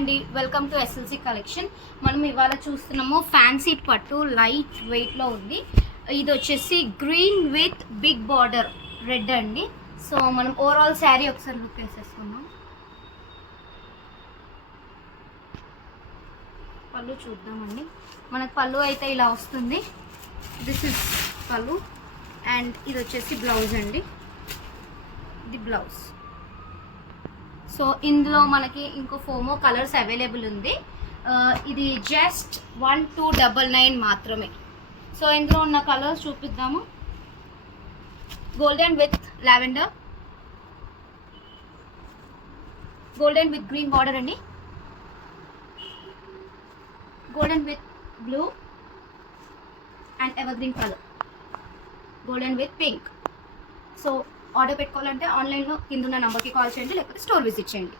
అండి, welcome to SLC collection. మనం ఇవాళ చూస్తున్నాము ఫ్యాన్సీ పట్టు లైట్ వెయిట్లో ఉంది. ఇది వచ్చేసి green with big border red అండి. సో మనం ఓవరాల్ శారీ ఒకసారి లుక్ వేసేసుకున్నాం. పళ్ళు చూద్దామండి. మనకు పళ్ళు అయితే ఇలా వస్తుంది. దిస్ ఇస్ పళ్ళు అండ్ ఇది వచ్చేసి బ్లౌజ్ అండి. ఇది బ్లౌజ్. సో ఇందులో మనకి ఇంకో 4 more కలర్స్ అవైలబుల్ ఉంది. ఇది జస్ట్ 1299 మాత్రమే. సో ఇందులో ఉన్న కలర్స్ చూపిద్దాము. Golden with lavender, golden with green border అండి, golden with blue and evergreen colour, golden with pink. So order పెట్టుకోవాలంటే ఆన్లైన్లో కింద ఉన్న నెంబర్కి కాల్ చేయండి, లేకపోతే స్టోర్ విజిట్ చేయండి.